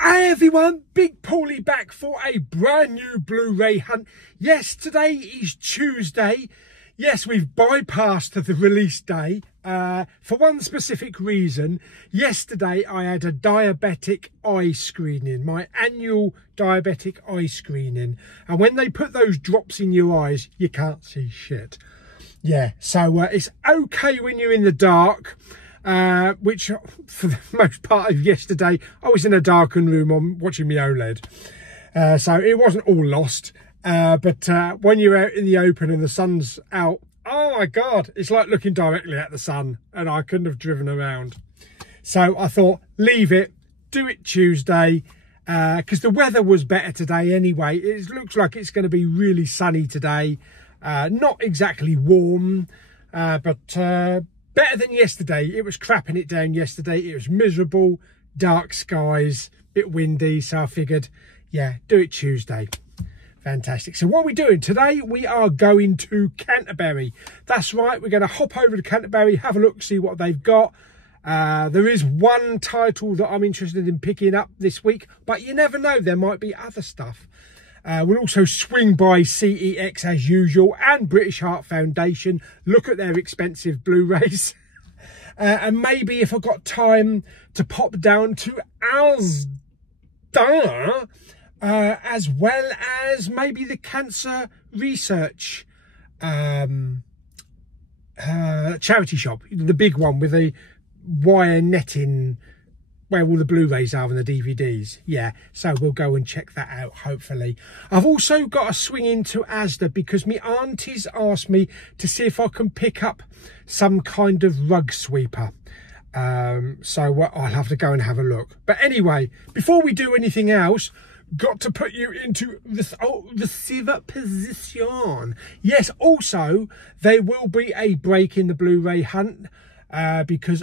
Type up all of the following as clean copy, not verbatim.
Hey everyone, Big Pauly back for a brand new Blu-ray hunt. Yes, today is Tuesday. Yes, we've bypassed the release day for one specific reason. Yesterday I had a diabetic eye screening, my annual diabetic eye screening. And when they put those drops in your eyes, you can't see shit. Yeah, so it's okay when you're in the dark. Which for the most part of yesterday I was in a darkened room on watching my OLED, so it wasn't all lost, but when you're out in the open and the sun's out, oh my god, it's like looking directly at the sun, and I couldn't have driven around. So I thought, leave it, do it Tuesday, because the weather was better today anyway. It looks like it's going to be really sunny today, not exactly warm, but better than yesterday. It was crapping it down yesterday. It was miserable, dark skies, bit windy. So I figured, yeah, do it Tuesday. Fantastic. So what are we doing? Today we are going to Canterbury. That's right. We're going to hop over to Canterbury, have a look, see what they've got. There is one title that I'm interested in picking up this week, but you never know. There might be other stuff. We'll also swing by CEX as usual and British Heart Foundation, look at their expensive Blu-rays, and maybe if I've got time to pop down to Asda, as well as maybe the cancer research charity shop, the big one with the wire netting where all the Blu-rays are and the DVDs. Yeah, so we'll go and check that out, hopefully. I've also got to swing into Asda because my aunties asked me to see if I can pick up some kind of rug sweeper. So I'll have to go and have a look. But anyway, before we do anything else, got to put you into this receiver position. Yes, also, there will be a break in the Blu-ray hunt because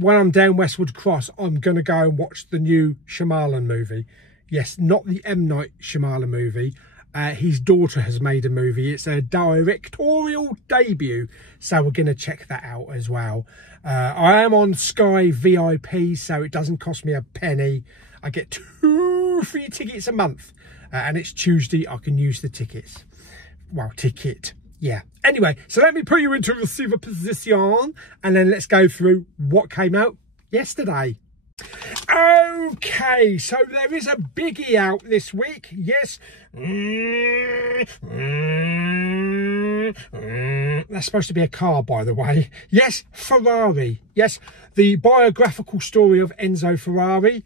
when I'm down Westwood Cross, I'm going to go and watch the new Shyamalan movie. Yes, not the M. Night Shyamalan movie. His daughter has made a movie. It's a directorial debut. So we're going to check that out as well. I am on Sky VIP, so it doesn't cost me a penny. I get 2 free tickets a month. And it's Tuesday. I can use the tickets. Well, ticket. Yeah. Anyway, so let me put you into receiver position and then let's go through what came out yesterday. Okay, so there is a biggie out this week. Yes. That's supposed to be a car, by the way. Yes, Ferrari. Yes, the biographical story of Enzo Ferrari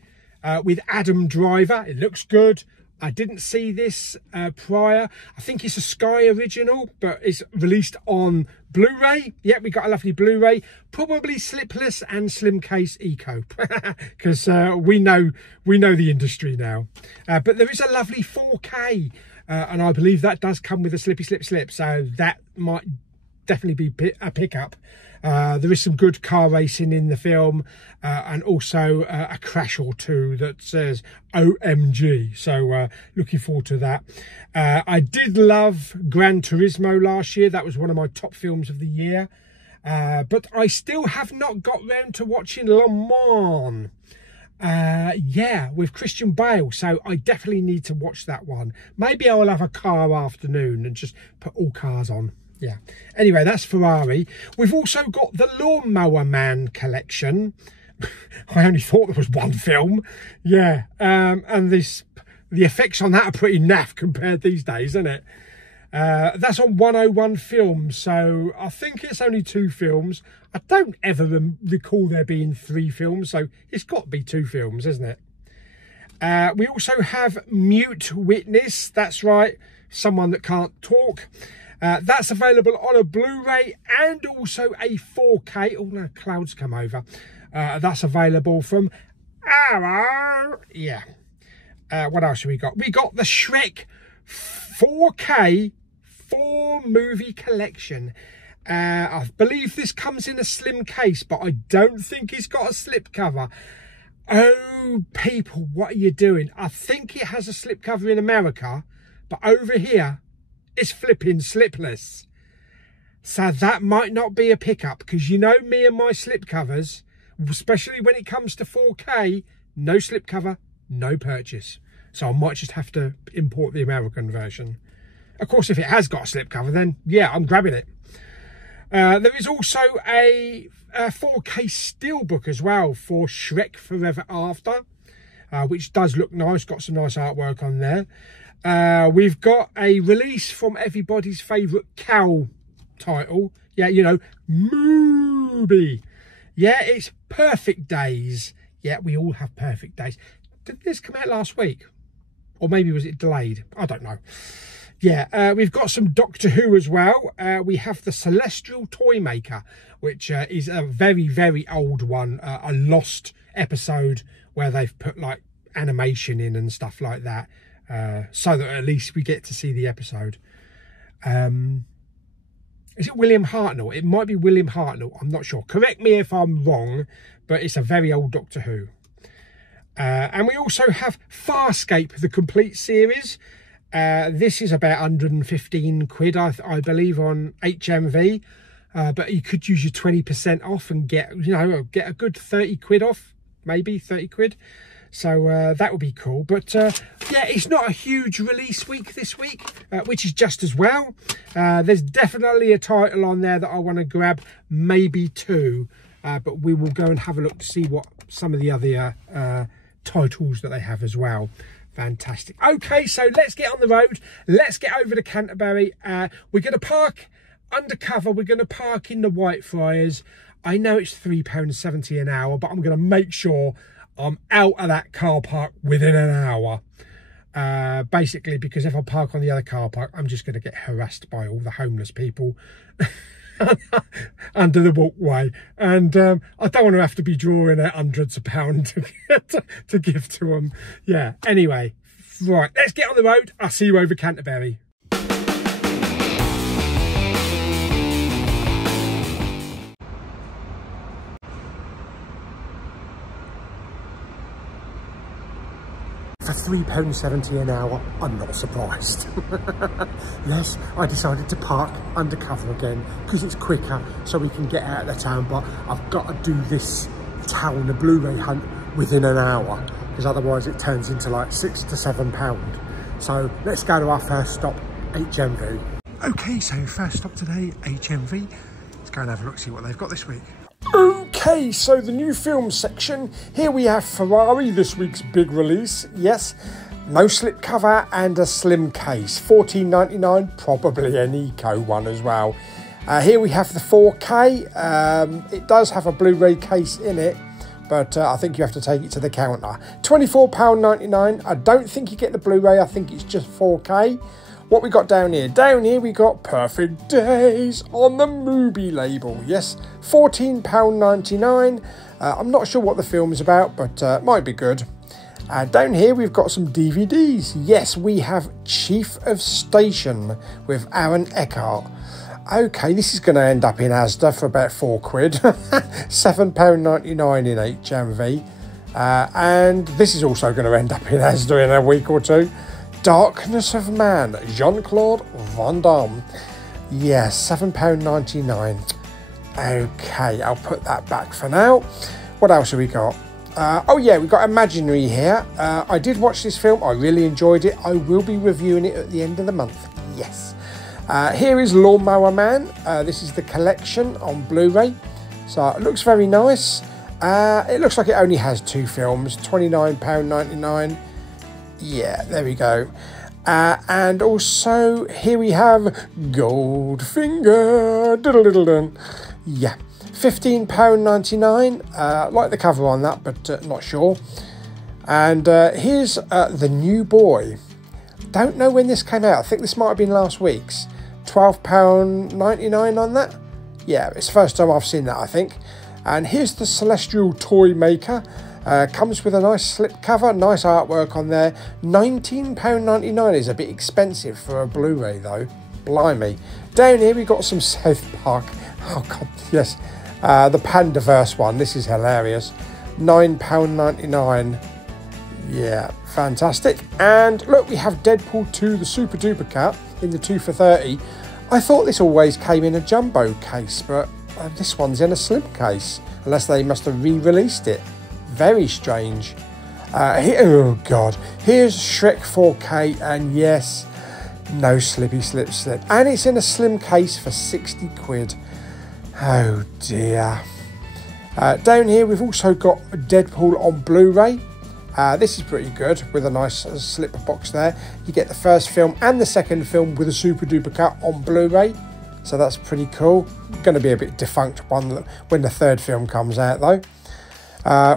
with Adam Driver. It looks good. I didn't see this prior. I think it's a Sky original, but it's released on Blu-ray. Yeah, we got a lovely Blu-ray. Probably slipless and slim case eco, because we know the industry now. But there is a lovely 4K, and I believe that does come with a slippy slip. So that might definitely be a pickup. There is some good car racing in the film, and also a crash or two that says OMG. So looking forward to that. I did love Gran Turismo last year. That was one of my top films of the year. But I still have not got round to watching Le Mans. Yeah, with Christian Bale. So I definitely need to watch that one. Maybe I will have a car afternoon and just put all cars on. Yeah. Anyway, that's Ferrari. We've also got the Lawnmower Man collection. I only thought there was one film. Yeah. And the effects on that are pretty naff compared these days, isn't it? That's on 101 Films. So I think it's only 2 films. I don't ever recall there being 3 films. So it's got to be 2 films, isn't it? We also have Mute Witness. That's right. Someone that can't talk. That's available on a Blu-ray and also a 4K. Oh no, clouds come over. That's available from Arrow. Yeah. What else have we got? We got the Shrek 4K 4-movie collection. I believe this comes in a slim case, but I don't think it's got a slipcover. Oh, people, what are you doing? I think it has a slipcover in America, but over here, it's flipping slipless. So that might not be a pickup, because you know me and my slipcovers, especially when it comes to 4K, no slipcover, no purchase. So I might just have to import the American version. Of course, if it has got a slipcover, then yeah, I'm grabbing it. There is also a 4K steelbook as well for Shrek Forever After, which does look nice, got some nice artwork on there. We've got a release from everybody's favourite cow title. Yeah, you know, Movie. Yeah, it's Perfect Days. Yeah, we all have perfect days. Did this come out last week? Or maybe was it delayed? I don't know. Yeah, we've got some Doctor Who as well. We have the Celestial Toy Maker, which is a very, very old one. A lost episode where they've put like animation in and stuff like that. So that at least we get to see the episode. Is it William Hartnell? It might be William Hartnell. I'm not sure. Correct me if I'm wrong, but it's a very old Doctor Who. And we also have Farscape, the complete series. This is about 115 quid, I believe, on HMV. But you could use your 20% off and get, you know, get a good 30 quid off, maybe 30 quid. So that would be cool. But yeah, it's not a huge release week this week, which is just as well. There's definitely a title on there that I want to grab, maybe two. But we will go and have a look to see what some of the other titles that they have as well. Fantastic. Okay, so let's get on the road. Let's get over to Canterbury. We're going to park undercover. We're going to park in the Whitefriars. I know it's £3.70 an hour, but I'm going to make sure I'm out of that car park within an hour. Basically, because if I park on the other car park, I'm just going to get harassed by all the homeless people under the walkway. And I don't want to have to be drawing out hundreds of pounds to give to them. Yeah, anyway, right, let's get on the road. I'll see you over Canterbury. For £3.70 an hour, I'm not surprised. Yes, I decided to park undercover again because it's quicker so we can get out of the town, but I've got to do this town, the Blu-ray hunt, within an hour because otherwise it turns into like £6 to £7. So let's go to our first stop, HMV. Okay, so first stop today, HMV. Let's go and have a look, see what they've got this week. Okay, so the new film section. Here we have Ferrari, this week's big release. Yes, no slipcover and a slim case. $14.99, probably an eco one as well. Here we have the 4K. It does have a Blu-ray case in it, but I think you have to take it to the counter. £24.99. I don't think you get the Blu-ray. I think it's just 4K. What we got down here? Down here we got Perfect Days on the Movie label. Yes, £14.99. I'm not sure what the film is about, but it might be good. Down here we've got some DVDs. Yes, we have Chief of Station with Aaron Eckhart. Okay, this is going to end up in Asda for about £4. £7.99 in HMV. And this is also going to end up in Asda in a week or two. Darkness of Man, Jean-Claude Van Damme. Yes, £7.99. Okay, I'll put that back for now. What else have we got? Oh yeah, we've got Imaginary here. I did watch this film. I really enjoyed it. I will be reviewing it at the end of the month. Yes. Here is Lawnmower Man. This is the collection on Blu-ray. So it looks very nice. It looks like it only has two films. £29.99. Yeah, there we go. And also here we have Goldfinger. Yeah, £15.99. Like the cover on that, but not sure. And here's The New Boy. Don't know when this came out. I think this might have been last week's. £12.99 on that. Yeah, it's the first time I've seen that, I think. And here's the Celestial Toy Maker. Comes with a nice slipcover, nice artwork on there. £19.99 is a bit expensive for a Blu-ray though. Blimey. Down here we got some South Park. Oh god, yes. The Pandaverse one. This is hilarious. £9.99. Yeah, fantastic. And look, we have Deadpool 2, the Super Duper Cut in the 2 for £30. I thought this always came in a jumbo case, but this one's in a slim case. Unless they must have re-released it. Very strange. Oh God, here's Shrek 4K, and yes, no slippy slip. And it's in a slim case for 60 quid. Oh dear. Down here we've also got Deadpool on Blu-ray. This is pretty good, with a nice slip box there. You get the first film and the second film with a super duper cut on Blu-ray. So that's pretty cool. Going to be a bit defunct one when the third film comes out though.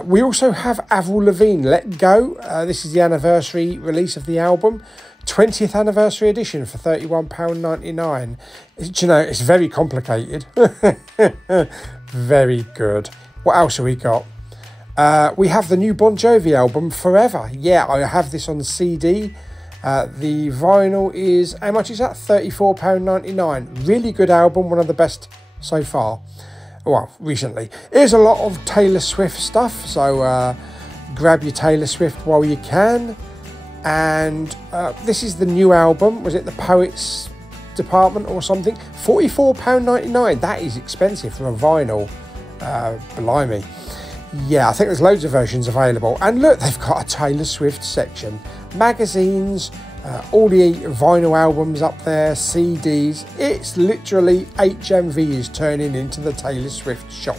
We also have Avril Lavigne, Let Go. This is the anniversary release of the album. 20th anniversary edition for £31.99. Do you know, it's very complicated. Very good. What else have we got? We have the new Bon Jovi album, Forever. Yeah, I have this on CD. The vinyl is, how much is that? £34.99. Really good album, one of the best so far. Well, recently. Here's a lot of Taylor Swift stuff, so grab your Taylor Swift while you can. And this is the new album. Was it the Poets Department or something? £44.99. That is expensive for a vinyl. Blimey. Yeah, I think there's loads of versions available. And look, they've got a Taylor Swift section. Magazines, all the vinyl albums up there, CDs. It's literally HMV is turning into the Taylor Swift shop.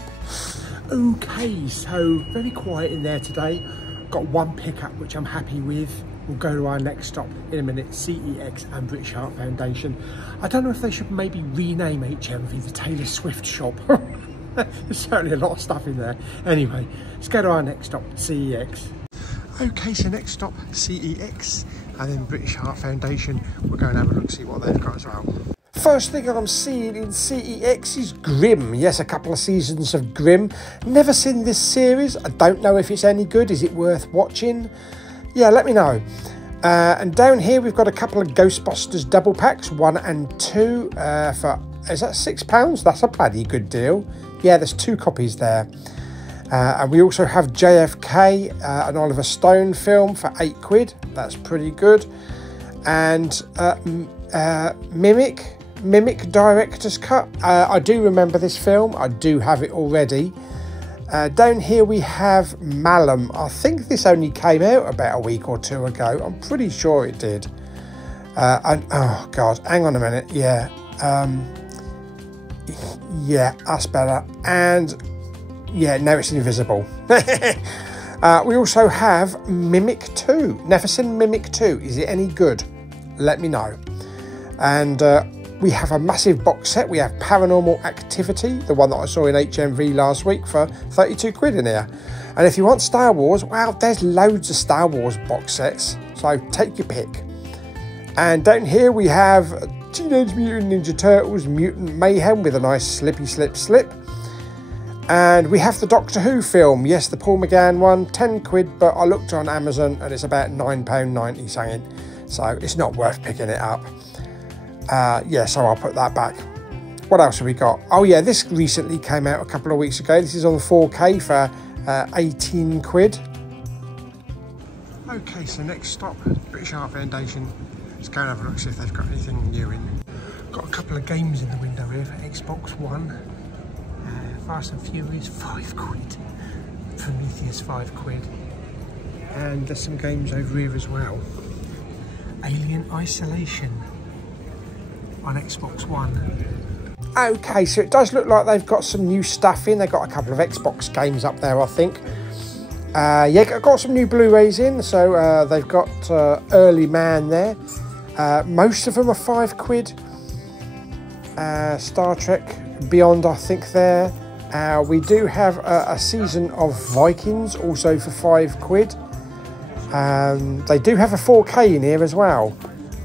Okay, so very quiet in there today. Got one pickup which I'm happy with. We'll go to our next stop in a minute, CEX and British Heart Foundation. I don't know if they should maybe rename HMV the Taylor Swift shop. There's certainly a lot of stuff in there. Anyway, let's go to our next stop, CEX. Okay, so next stop, CEX, and then British Heart Foundation. We'll go and have a look, see what they've got as well. First thing I'm seeing in CEX is Grimm. Yes, a couple of seasons of Grimm. Never seen this series. I don't know if it's any good. Is it worth watching? Yeah, let me know. And down here we've got a couple of Ghostbusters double packs, 1 and 2 for, is that £6? That's a bloody good deal. Yeah, there's 2 copies there. And we also have JFK, an Oliver Stone film for 8 quid. That's pretty good. And Mimic Director's Cut. I do remember this film. I do have it already. Down here we have Malum. I think this only came out about a week or 2 ago. I'm pretty sure it did. And oh God, hang on a minute. Yeah. Yeah, that's better. And yeah, no, it's invisible. We also have Mimic 2. Never seen Mimic 2. Is it any good? Let me know. And we have a massive box set. We have Paranormal Activity, the one that I saw in HMV last week, for 32 quid in here. And if you want Star Wars, well, there's loads of Star Wars box sets. So take your pick. And down here we have Teenage Mutant Ninja Turtles Mutant Mayhem with a nice slippy slip. And we have the Doctor Who film. Yes, the Paul McGann one, 10 quid, but I looked on Amazon and it's about £9.90 something. So it's not worth picking it up. Yeah, so I'll put that back. What else have we got? Oh yeah, this recently came out a couple of weeks ago. This is on 4K for 18 quid. Okay, so next stop, British Heart Foundation. Let's go and have a look, see if they've got anything new in. Got a couple of games in the window here for Xbox One. Fast and Furious, 5 quid. Prometheus, 5 quid. And there's some games over here as well. Alien Isolation on Xbox One. Okay, so it does look like they've got some new stuff in. They've got a couple of Xbox games up there, I think. Yeah, got some new Blu-rays in. So they've got Early Man there. Most of them are 5 quid. Star Trek Beyond, I think, there. We do have a season of Vikings, also for 5 quid. They do have a 4K in here as well.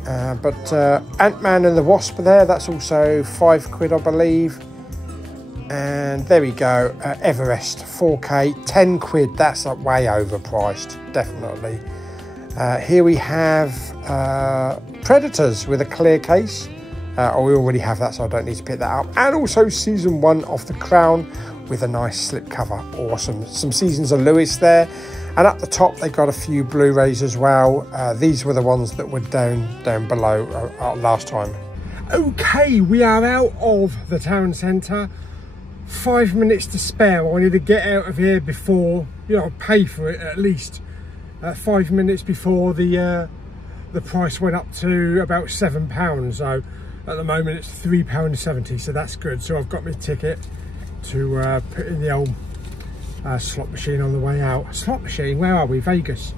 But Ant-Man and the Wasp there, that's also 5 quid, I believe. And there we go, Everest 4K, 10 quid. That's way overpriced, definitely. Here we have Predators with a clear case. Oh, we already have that, so I don't need to pick that up. And also season 1 of The Crown with a nice slipcover. Awesome. Some seasons of Lewis there. And at the top, they got a few Blu-rays as well. These were the ones that were down below last time. Okay, we are out of the town centre. 5 minutes to spare. I need to get out of here before, you know, pay for it at least. 5 minutes before the price went up to about £7. So at the moment it's £3.70, so that's good. So I've got my ticket to put in the old slot machine on the way out. Slot machine, where are we? Vegas.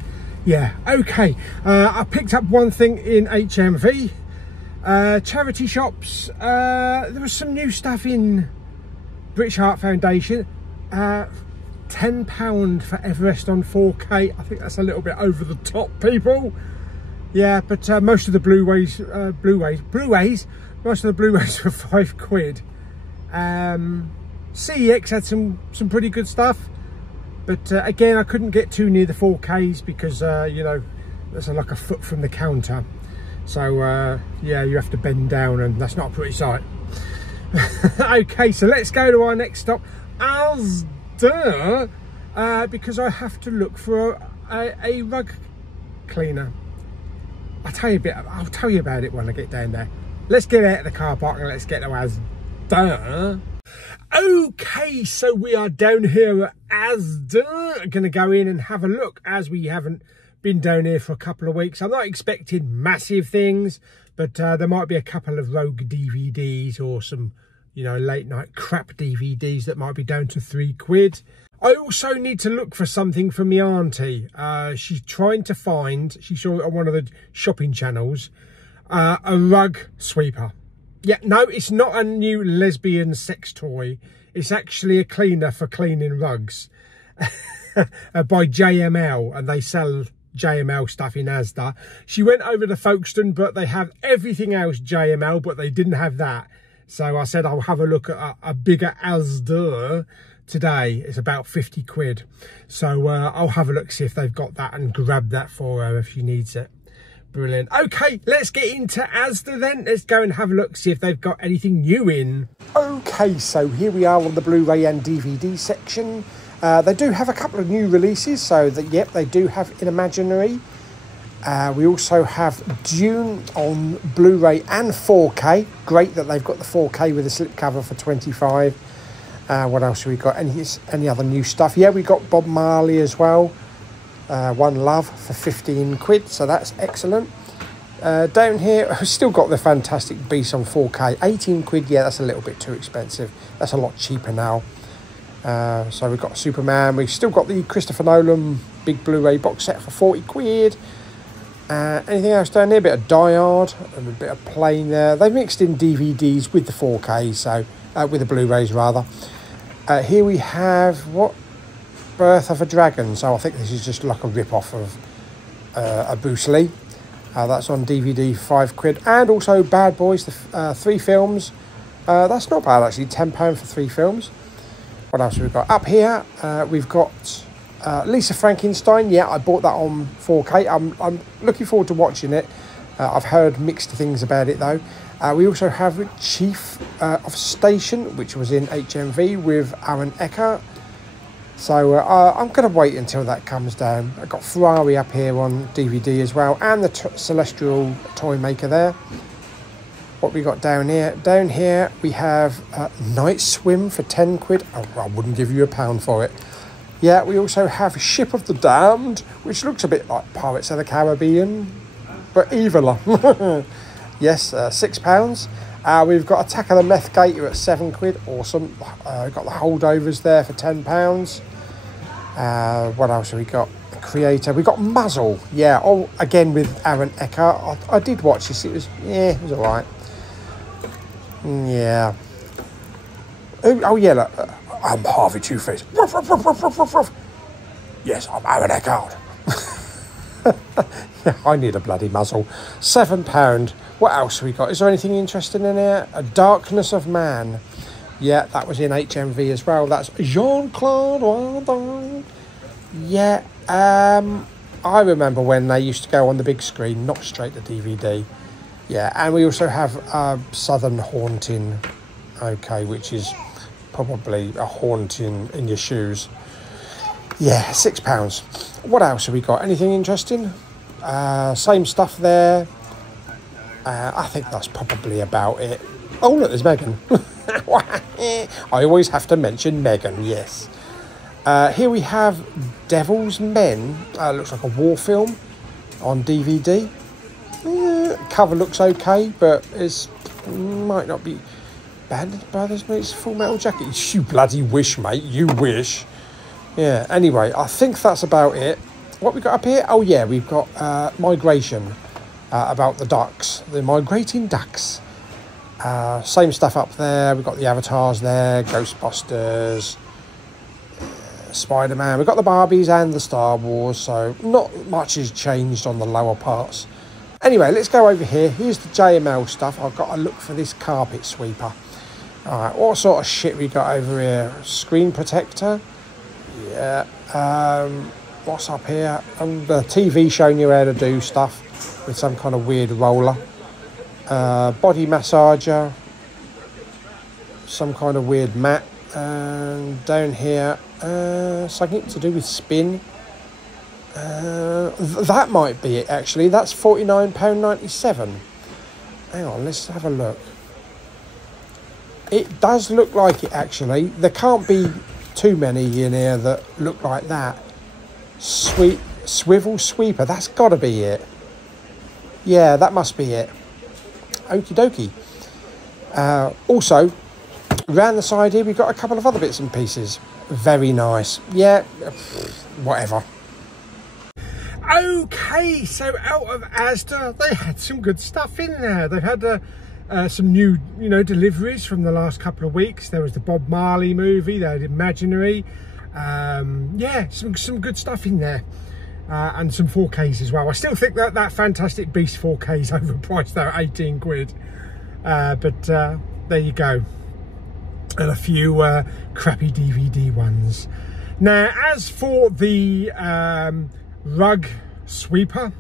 Yeah, okay. I picked up one thing in HMV. Charity shops. There was some new stuff in British Heart Foundation. £10 for Everest on 4K. I think that's a little bit over the top, people. Yeah, but most of the Blu-rays, most of the Blu-rays were £5. CEX had some pretty good stuff, but again, I couldn't get too near the 4Ks because you know, that's like a foot from the counter. So yeah, you have to bend down, and that's not a pretty sight. Okay, so let's go to our next stop, Asda, because I have to look for a rug cleaner. I'll tell you about it when I get down there. Let's get out of the car park and let's get to Asda. Okay, so we are down here at Asda. Going to go in and have a look, as we haven't been down here for a couple of weeks. I'm not expecting massive things, but there might be a couple of rogue DVDs or some, you know, late night crap DVDs that might be down to £3. I also need to look for something for my auntie. She's trying to find, she saw it on one of the shopping channels, a rug sweeper. Yeah, no, it's not a new lesbian sex toy. It's actually a cleaner for cleaning rugs by JML, and they sell JML stuff in Asda. She went over to Folkestone, but they have everything else JML, but they didn't have that. So I said I'll have a look at a bigger Asda today. It's about £50. So I'll have a look, see if they've got that, and grab that for her if she needs it. Brilliant. Okay, let's get into Asda then. Let's go and have a look, see if they've got anything new in. Okay, so here we are on the Blu-ray and DVD section. They do have a couple of new releases, so that, yep, they do have Inimaginary. We also have Dune on Blu-ray and 4K. Great that they've got the 4K with a slipcover for 25. What else have we got? Any other new stuff? Yeah, we got Bob Marley as well. One Love for £15, so that's excellent. Down here, I've still got the Fantastic Beasts on 4K. £18, yeah, that's a little bit too expensive. That's a lot cheaper now. So we've got Superman. We've still got the Christopher Nolan big Blu-ray box set for £40. Anything else down there? A bit of Die Hard and a bit of Plane there. They've mixed in DVDs with the 4K, so with the Blu-rays rather. Here we have what? Birth of a Dragon. So I think this is just like a rip-off of a Bruce Lee. That's on DVD, £5. And also Bad Boys, the 3 films. That's not bad actually, £10 for 3 films. What else have we got? Up here, we've got Lisa Frankenstein. Yeah, I bought that on 4K. I'm looking forward to watching it. I've heard mixed things about it though. We also have Chief of Station, which was in HMV with Aaron Eckhart. So I'm going to wait until that comes down. I've got Ferrari up here on DVD as well, and the Celestial Toy Maker there. What we got down here? Down here we have Night Swim for £10. Oh, I wouldn't give you £1 for it. Yeah, we also have Ship of the Damned, which looks a bit like Pirates of the Caribbean, but eviler. Yes, £6. We've got Attack of the Meth Gator at £7. Awesome. Got the Holdovers there for £10. What else have we got? Creator. We got Muzzle. Yeah. Oh, again with Aaron Eckhart. I did watch this. It was all right. Yeah. Oh yeah. Look, I'm Harvey Two-Face. Yes, I'm Aaron Eckhart. Yeah, I need a bloody muzzle. £7. What else have we got? Is there anything interesting in here? A Darkness of Man. Yeah, that was in HMV as well. That's Jean-Claude Van Damme. Yeah, I remember when they used to go on the big screen, not straight to DVD. Yeah, and we also have Southern Haunting, okay, which is probably a haunting in your shoes. Yeah, £6. What else have we got? Anything interesting? Same stuff there. I think that's probably about it. Oh, look, there's Megan. I always have to mention Megan, yes. Here we have Devil's Men. Looks like a war film on DVD. Cover looks okay, but it might not be. Band Brothers makes Full Metal Jacket. You bloody wish, mate. You wish. Yeah, anyway, I think that's about it. What we got up here? Oh, yeah, we've got Migration. About the ducks. The migrating ducks. Same stuff up there. We've got the avatars there. Ghostbusters. Spider-Man. We've got the Barbies and the Star Wars. So not much has changed on the lower parts. Anyway, let's go over here. Here's the JML stuff. I've got to look for this carpet sweeper. Alright, what sort of shit we got over here? Screen protector. Yeah. What's up here? The TV showing you how to do stuff with some kind of weird roller. Body massager. Some kind of weird mat. And down here, something to do with spin. That might be it, actually. That's £49.97. Hang on, let's have a look. It does look like it, actually. There can't be too many in here that look like that. Swivel sweeper, that's got to be it. Yeah, that must be it. Okie dokie. Also, around the side here, we've got a couple of other bits and pieces. Very nice. Yeah, whatever. Okay, so out of Asda, they had some good stuff in there. They've had some new, deliveries from the last couple of weeks. There was the Bob Marley movie. They had Imaginary. Yeah, some good stuff in there. And some 4Ks as well. I still think that Fantastic Beast 4K is overpriced. They're 18 quid. But there you go. And a few crappy DVD ones. Now, as for the rug sweeper,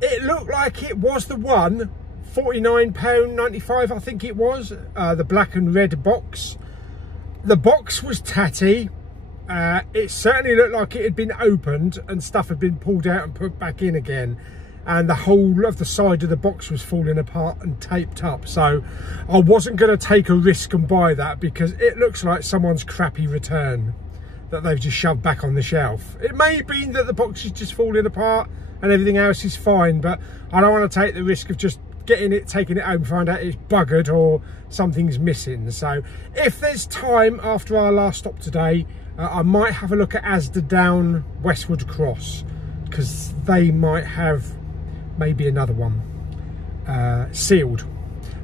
it looked like it was the one, £49.95 I think it was, the black and red box. The box was tatty. It certainly looked like it had been opened and stuff had been pulled out and put back in again, and the whole of the side of the box was falling apart and taped up. So I wasn't going to take a risk and buy that, because it looks like someone's crappy return that they've just shoved back on the shelf. It may be that the box is just falling apart and everything else is fine, but I don't want to take the risk of just taking it home, find out it's buggered or something's missing. So if there's time after our last stop today, I might have a look at Asda down Westwood Cross, because they might have maybe another one sealed.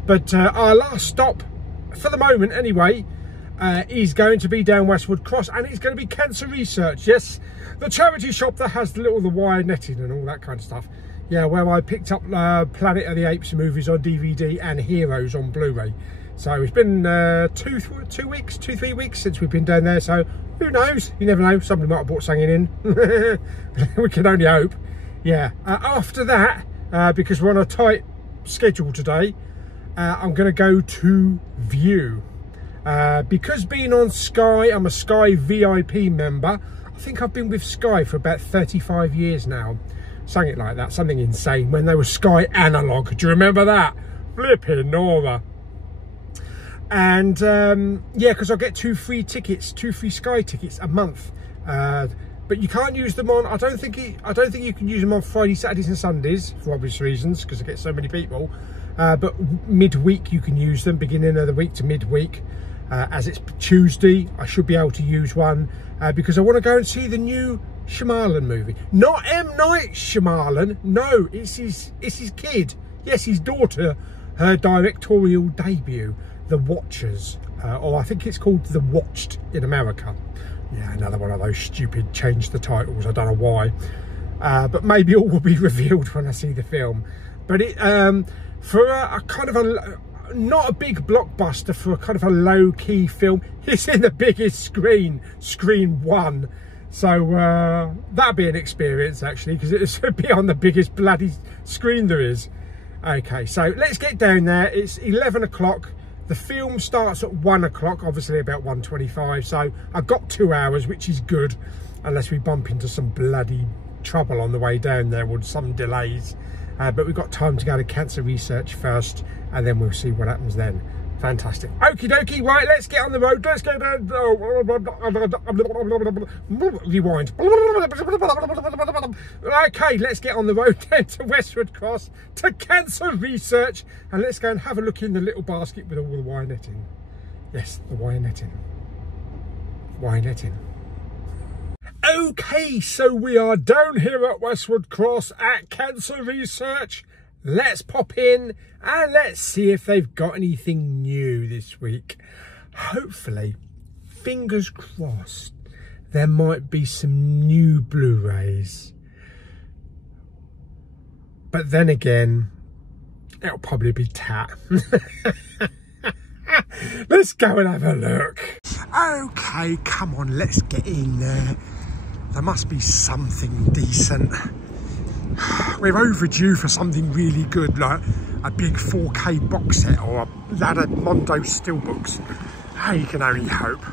But our last stop, for the moment anyway, is going to be down Westwood Cross, and it's going to be Cancer Research. Yes, the charity shop that has the wire netting and all that kind of stuff. Yeah, where I picked up Planet of the Apes movies on DVD and Heroes on Blu-ray. So it's been 3 weeks since we've been down there. So who knows? You never know. Somebody might have brought something in. We can only hope. Yeah. After that, because we're on a tight schedule today, I'm going to go to View. Because being on Sky, I'm a Sky VIP member. I think I've been with Sky for about 35 years now. Something like that, something insane. When they were Sky Analog, do you remember that? Flipping Nora. And yeah, because I get 2 free tickets, 2 free Sky tickets a month. But you can't use them on. I don't think you can use them on Friday, Saturdays, and Sundays for obvious reasons, because I get so many people. But midweek you can use them, beginning of the week to midweek. As it's Tuesday, I should be able to use one because I want to go and see the new Shyamalan movie. Not M. Night Shyamalan, no, it's his kid. Yes, his daughter, her directorial debut, The Watchers, or I think it's called The Watched in America. Yeah, another one of those stupid change the titles, I don't know why. But maybe all will be revealed when I see the film. But it for a kind of a, not a big blockbuster, for a kind of a low-key film, it's in the biggest screen 1. So that'd be an experience, actually, because it'll be on the biggest bloody screen there is. Okay, so let's get down there. It's 11 o'clock. The film starts at 1 o'clock, obviously about 1:25. So I've got 2 hours, which is good, unless we bump into some bloody trouble on the way down there, or some delays. But we've got time to go to Cancer Research first, and then we'll see what happens then. Fantastic. Okie dokie, right, let's get on the road. Let's go down. Rewind. Okay, let's get on the road then to Westwood Cross to cancer research. And let's go and have a look in the little basket with all the wire netting. Yes, the wire netting. Wire netting. Okay, so we are down here at Westwood Cross at Cancer Research. Let's pop in and let's see if they've got anything new this week. Hopefully, fingers crossed, there might be some new Blu-rays. But then again, it'll probably be tat. Let's go and have a look. Okay, come on, let's get in there. There must be something decent. We're overdue for something really good, like a big 4K box set or a ladder Mondo steelbooks. You can only hope.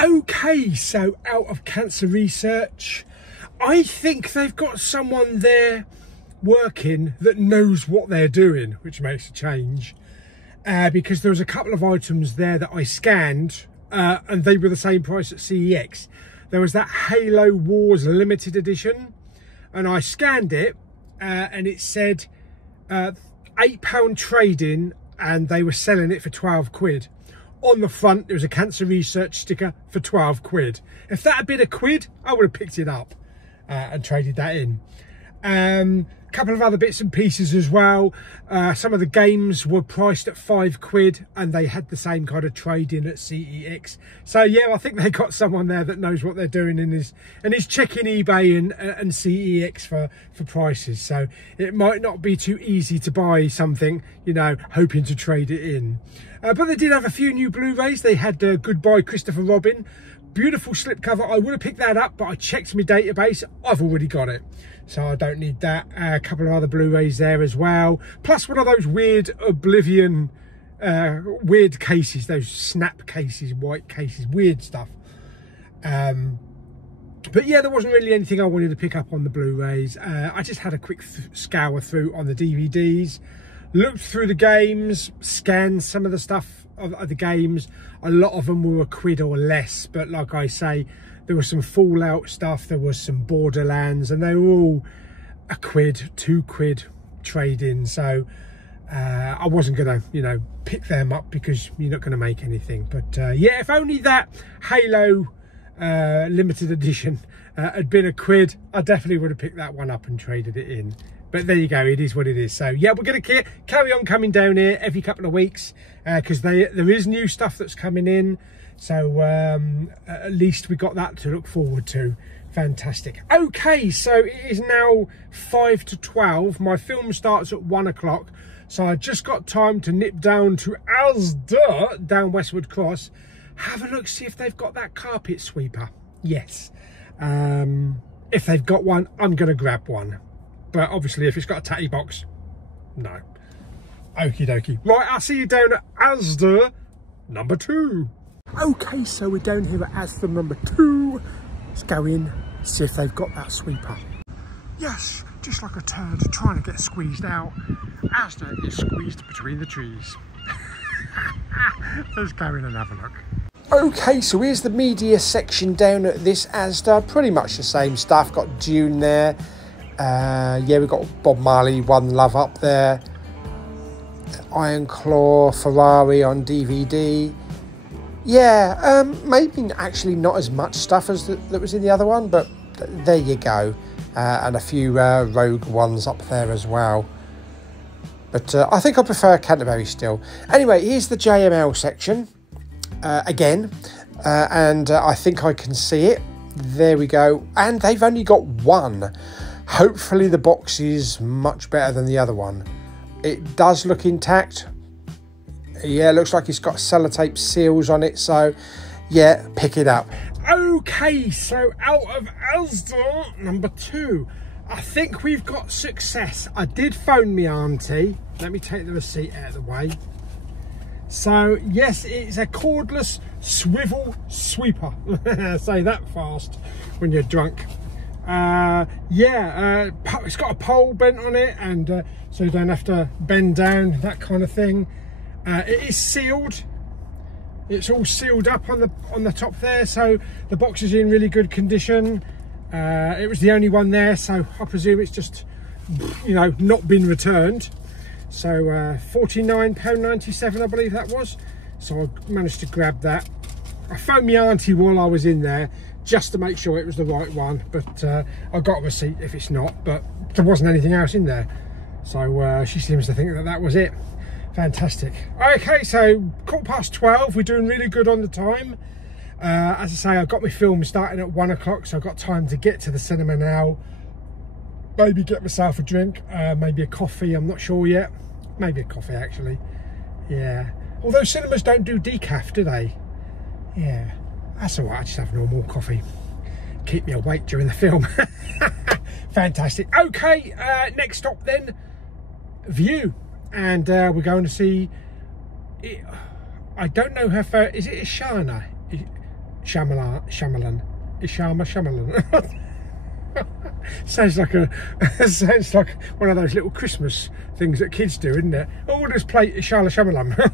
Okay, so out of cancer research, I think they've got someone there working that knows what they're doing, which makes a change. Because there was a couple of items there that I scanned and they were the same price at CEX. There was that Halo Wars limited edition, and I scanned it and it said £8 trade-in, and they were selling it for 12 quid. On the front there was a cancer research sticker for 12 quid. If that had been a quid, I would have picked it up and traded that in. A couple of other bits and pieces as well. Some of the games were priced at 5 quid, and they had the same kind of trade-in at CEX. So yeah, I think they got someone there that knows what they're doing and is checking eBay and CEX for prices. So it might not be too easy to buy something, you know, hoping to trade it in. But they did have a few new Blu-rays. They had Goodbye Christopher Robin. Beautiful slipcover. I would have picked that up, but I checked my database. I've already got it, so I don't need that. A couple of other Blu-rays there as well, plus one of those weird Oblivion weird cases, those snap cases, white cases, weird stuff. But yeah, there wasn't really anything I wanted to pick up on the Blu-rays. I just had a quick scour through on the DVDs, looked through the games, scanned some of the stuff of the games. A lot of them were a quid or less, but like I say, there was some Fallout stuff, there was some Borderlands, and they were all a quid, 2 quid trade-in. So I wasn't gonna, you know, pick them up because you're not gonna make anything. But yeah, if only that Halo limited edition had been a quid, I definitely would have picked that one up and traded it in. But there you go, it is what it is. So yeah, we're going to carry on coming down here every couple of weeks because there is new stuff that's coming in. So at least we got that to look forward to. Fantastic. Okay, so it is now 5 to 12. My film starts at 1 o'clock. So I just got time to nip down to Asda, down Westwood Cross. Have a look, see if they've got that carpet sweeper. Yes. If they've got one, I'm going to grab one. But obviously, if it's got a tatty box, no. Okie dokie. Right, I'll see you down at Asda number 2. Okay, so we're down here at Asda number 2. Let's go in, see if they've got that sweeper. Yes, just like a turd trying to get squeezed out, Asda is squeezed between the trees. Let's go in and have a look. Okay, so here's the media section down at this Asda. Pretty much the same stuff. Got Dune there. Yeah, we've got Bob Marley, One Love up there. Iron Claw, Ferrari on DVD. Yeah, maybe actually not as much stuff as that was in the other one, but there you go. And a few Rogue ones up there as well. But I think I prefer Canterbury still. Anyway, here's the JML section again. And I think I can see it. There we go. And they've only got one. Hopefully the box is much better than the other one. It does look intact. Yeah, looks like it's got sellotape seals on it. So, yeah, pick it up. Okay, so out of Asda number 2, I think we've got success. I did phone me auntie. Let me take the receipt out of the way. So, yes, it's a cordless swivel sweeper. Say that fast when you're drunk. Yeah, it's got a pole bent on it, and so you don't have to bend down, that kind of thing. It is sealed. It's all sealed up on the top there, so the box is in really good condition. It was the only one there, so I presume it's just, you know, not been returned. So £49.97 I believe that was. So I managed to grab that. I phoned my auntie while I was in there just to make sure it was the right one, but I got a receipt if it's not, but there wasn't anything else in there. So she seems to think that that was it. Fantastic. Okay, so 12:15, we're doing really good on the time. As I say, I've got my film starting at 1 o'clock, so I've got time to get to the cinema now. Maybe get myself a drink, maybe a coffee, I'm not sure yet. Maybe a coffee actually, yeah. Although cinemas don't do decaf, do they? Yeah. That's all right, I just have normal coffee. Keep me awake during the film. Fantastic. Okay, next stop then, View. And we're going to see, I don't know how far, is it Ishana? Shyamalan. Sounds like one of those little Christmas things that kids do, isn't it? Oh, we'll just play Shyamalan.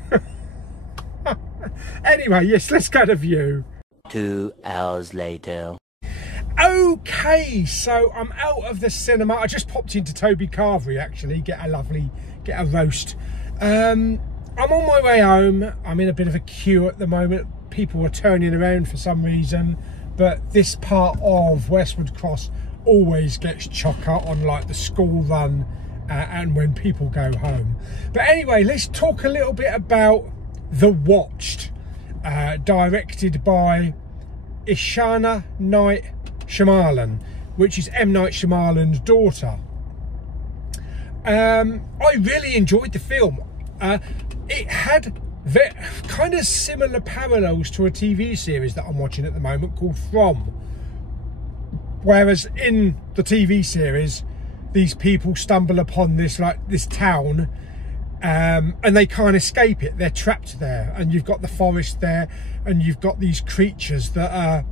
Anyway, yes, let's go to view. 2 hours later. Okay, so I'm out of the cinema. I just popped into Toby Carvery actually, get a roast. I'm on my way home. I'm in a bit of a queue at the moment. People are turning around for some reason, but this part of Westwood Cross always gets chocker on like the school run and when people go home. But anyway, let's talk a little bit about The Watched, directed by Ishana Night Shyamalan, which is M. Night Shyamalan's daughter. I really enjoyed the film. It had kind of similar parallels to a TV series that I'm watching at the moment called From. Whereas in the TV series, these people stumble upon this town, and they can't escape it. They're trapped there, and you've got the forest there, and you've got these creatures that are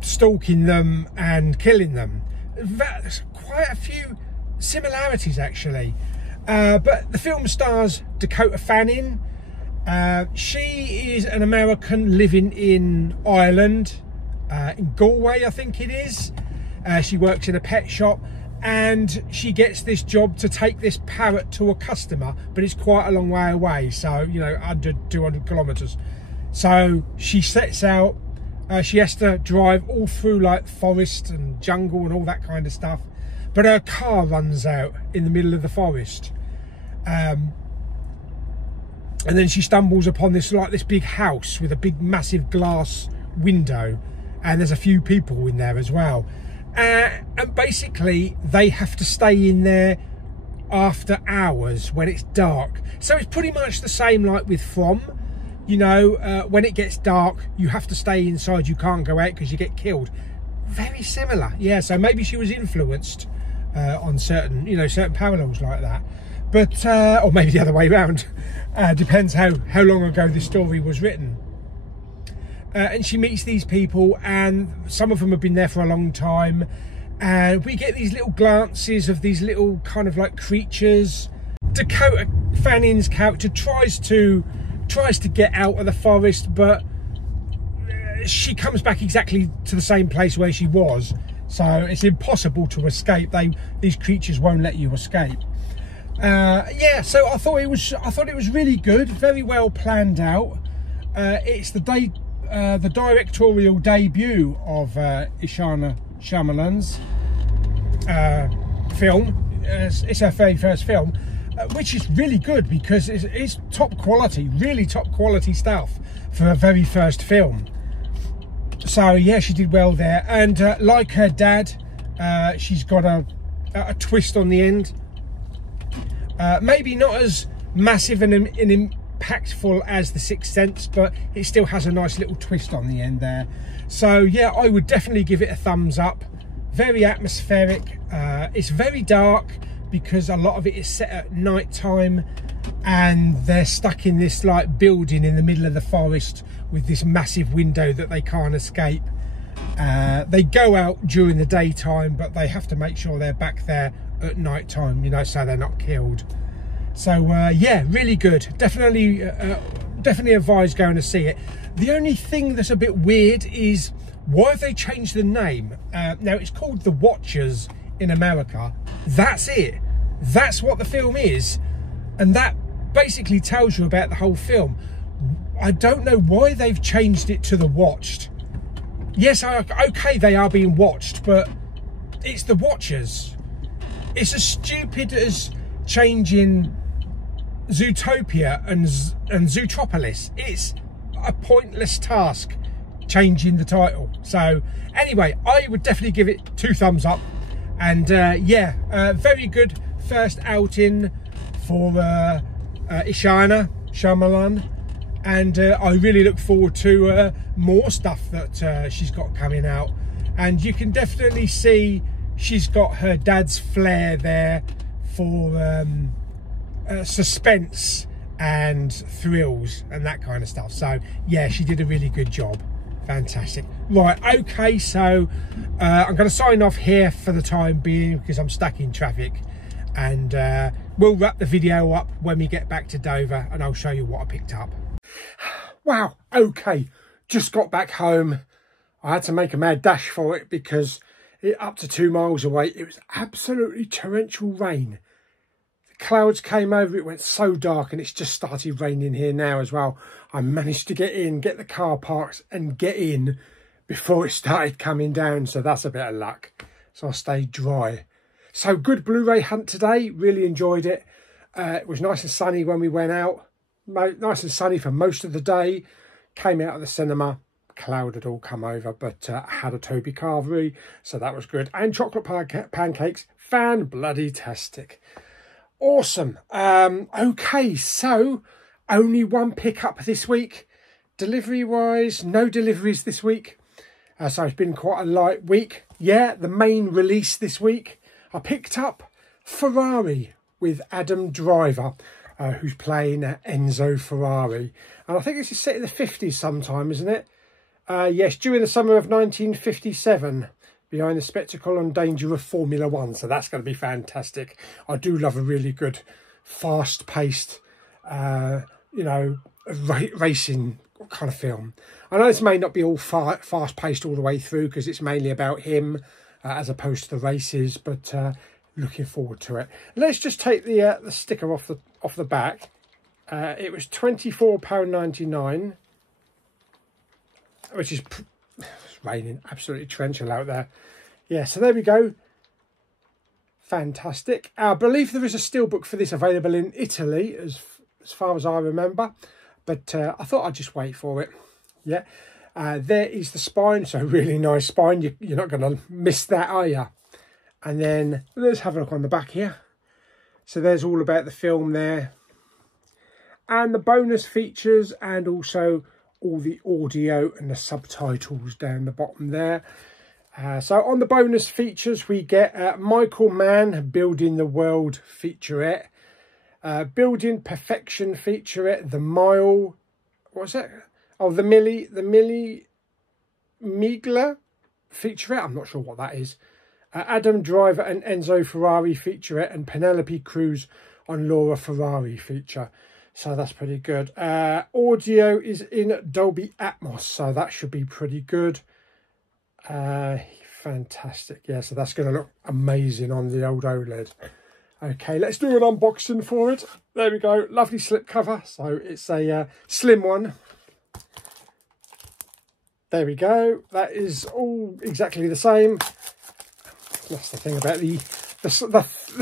stalking them and killing them. There's quite a few similarities actually. But the film stars Dakota Fanning. She is an American living in Ireland, in Galway I think it is. She works in a pet shop, and she gets this job to take this parrot to a customer, but it's quite a long way away, so you know, under 200 kilometers. So she sets out. She has to drive all through like forest and jungle and all that kind of stuff, but her car runs out in the middle of the forest, and then she stumbles upon this big house with a big massive glass window, and there's a few people in there as well, and basically they have to stay in there after hours when it's dark. So it's pretty much the same like with From. You know, when it gets dark, you have to stay inside. You can't go out because you get killed. Very similar, yeah. So maybe she was influenced on certain parallels like that. But or maybe the other way around. Depends how long ago this story was written. And she meets these people, and some of them have been there for a long time. And we get these little glances of these little kind of like creatures. Dakota Fanning's character tries to get out of the forest, but she comes back exactly to the same place where she was, so it's impossible to escape. These creatures won't let you escape. Yeah, so I thought it was really good, very well planned out. It's the directorial debut of Ishana Shyamalan's film. It's her very first film. Which is really good because it's top quality, really top quality stuff for a very first film. So yeah, she did well there, and like her dad, she's got a twist on the end. Maybe not as massive and impactful as The Sixth Sense, but it still has a nice little twist on the end there. So yeah, I would definitely give it a thumbs up. Very atmospheric. It's very dark, because a lot of it is set at night time, and they're stuck in this like building in the middle of the forest with this massive window that they can't escape. They go out during the daytime, but they have to make sure they're back there at night time, you know, so they're not killed. So yeah, really good. Definitely advise going to see it. The only thing that's a bit weird is why have they changed the name? Now it's called The Watchers in America. That's it. That's what the film is, and that basically tells you about the whole film. I don't know why they've changed it to The Watched. Yes, okay, they are being watched, but it's The Watchers. It's as stupid as changing Zootopia and Zootropolis. It's a pointless task changing the title. So anyway, I would definitely give it 2 thumbs up. And yeah, very good first outing for Ishana Shyamalan, and I really look forward to more stuff that she's got coming out. And you can definitely see she's got her dad's flair there for suspense and thrills and that kind of stuff. So yeah, she did a really good job. Fantastic. Right, okay, so I'm going to sign off here for the time being because I'm stuck in traffic, and we'll wrap the video up when we get back to Dover and I'll show you what I picked up. Wow, okay, just got back home. I had to make a mad dash for it because up to 2 miles away it was absolutely torrential rain. The clouds came over, it went so dark, and it's just started raining here now as well. I managed to get in, get the car parked and get in before it started coming down, so that's a bit of luck. So I stayed dry. So good Blu-ray hunt today, really enjoyed it. It was nice and sunny when we went out, nice and sunny for most of the day. Came out of the cinema, cloud had all come over, but I had a Toby Carvery, so that was good. And chocolate pancakes, fan-bloody-tastic. Awesome. Okay, so only one pickup this week. Delivery-wise, no deliveries this week. So it's been quite a light week. Yeah, the main release this week, I picked up FERRARI with Adam Driver, who's playing Enzo Ferrari. And I think this is set in the 50s sometime, isn't it? Yes, during the summer of 1957, behind the spectacle and danger of Formula One. So that's going to be fantastic. I do love a really good, fast-paced, you know, racing kind of film. I know this may not be all fast-paced all the way through because it's mainly about him as opposed to the races, but looking forward to it. Let's just take the sticker off the back. It was £24.99, which is it's raining absolutely torrential out there. Yeah, so there we go. Fantastic. I believe there is a steelbook for this available in Italy, as far as I remember, but I thought I'd just wait for it. Yeah, there is the spine, so really nice spine. You're not going to miss that, are you? And then let's have a look on the back here. So there's all about the film there, and the bonus features, and also all the audio and the subtitles down the bottom there. So on the bonus features we get Michael Mann Building the World featurette, Building Perfection featurette, The Mile, what's it? Oh, the Millie Migler featurette, I'm not sure what that is. Adam Driver and Enzo Ferrari featurette, and Penelope Cruz on Laura Ferrari feature. So that's pretty good. Audio is in Dolby Atmos, so that should be pretty good. Fantastic. Yeah, so that's going to look amazing on the old OLED. Okay, let's do an unboxing for it. There we go. Lovely slip cover. So it's a slim one. There we go. That is all exactly the same. That's the thing about the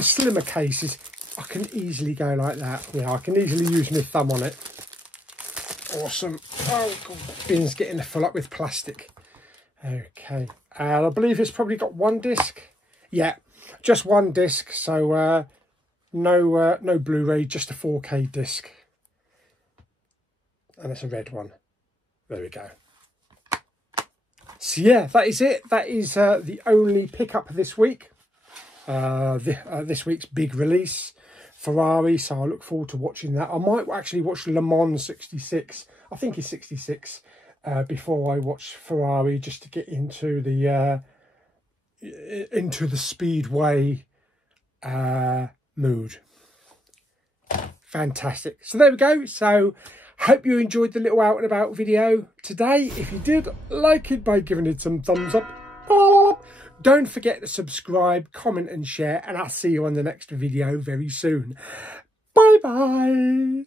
slimmer cases. I can easily go like that. Yeah, I can easily use my thumb on it. Awesome. Oh, God, bin's getting full up with plastic. Okay. I believe it's probably got one disc. Yeah, just one disc. So no Blu-ray, just a 4K disc. And it's a red one. There we go. So yeah, that is it. That is the only pickup this week. This week's big release, FERRARI, so I look forward to watching that. I might actually watch Le Mans 66, I think it's 66, before I watch FERRARI, just to get into the speedway mood. Fantastic. So there we go. So hope you enjoyed the little out and about video today. If you did, like it by giving it some thumbs up. Don't forget to subscribe, comment and share, and I'll see you on the next video very soon. Bye bye.